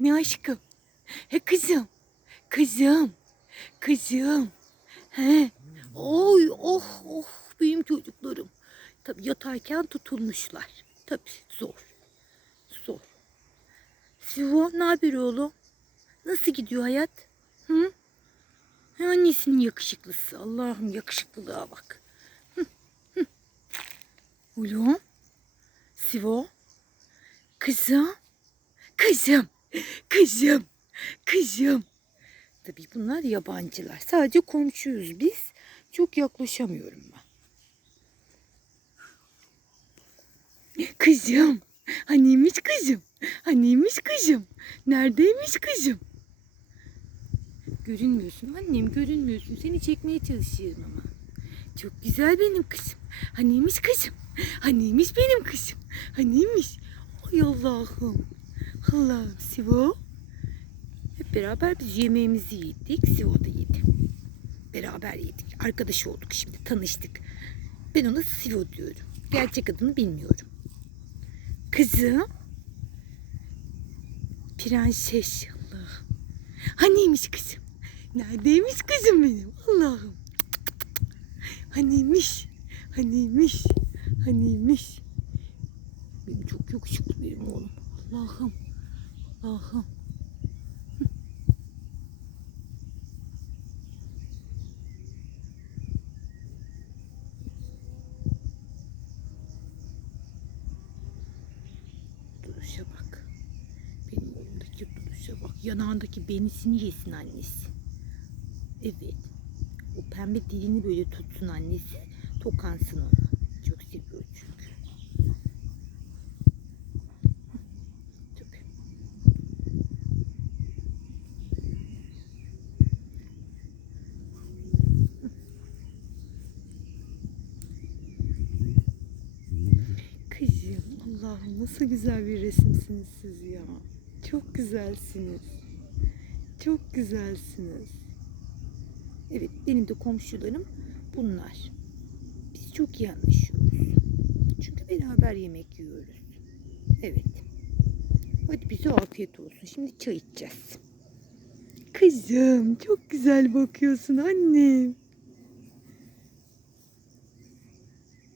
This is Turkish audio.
Hani aşkım? He kızım. Kızım. Kızım. He. Oy oh oh benim çocuklarım. Tabii yatarken tutulmuşlar. Tabii zor. Zor. Sivo ne haber oğlum? Nasıl gidiyor hayat? Hı? Annesinin yakışıklısı. Allah'ım yakışıklılığa bak. Hı, hı. Oğlum. Sivo. Kızım. Kızım. Kızım. Kızım. Tabii bunlar yabancılar. Sadece komşuyuz biz. Çok yaklaşamıyorum ben. Kızım. Haniymiş kızım? Haniymiş kızım? Neredeymiş kızım? Görünmüyorsun annem görünmüyorsun. Seni çekmeye çalışıyorum ama. Çok güzel benim kızım. Haniymiş kızım? Haniymiş benim kızım? Haniymiş? Ay Allah'ım. Allah'ım Sivo. Hep beraber biz yemeğimizi yedik. Sivo da yedi. Beraber yedik. Arkadaş olduk şimdi. Tanıştık. Ben ona Sivo diyorum. Gerçek adını bilmiyorum. Kızım. Prenses Allah'ım. Haniymiş kızım? Neredeymiş kızım benim? Allah'ım. Haniymiş? Haniymiş? Haniymiş? Benim çok yakışıklı benim oğlum. Allah'ım. Allah'ım. Duruşa bak. Benim oğlumdaki duruşa bak. Yanağındaki benisini yesin annesi. Evet. O pembe dilini böyle tutsun annesi. Tokansın onu. Çok seviyor çünkü. Tabii. Kızım Allah'ım nasıl güzel bir resimsiniz siz ya. Çok güzelsiniz. Çok güzelsiniz. Evet benim de komşularım bunlar. Biz çok iyi anlaşıyoruz. Çünkü beraber yemek yiyoruz. Evet. Hadi bize afiyet olsun. Şimdi çay içeceğiz. Kızım çok güzel bakıyorsun annem.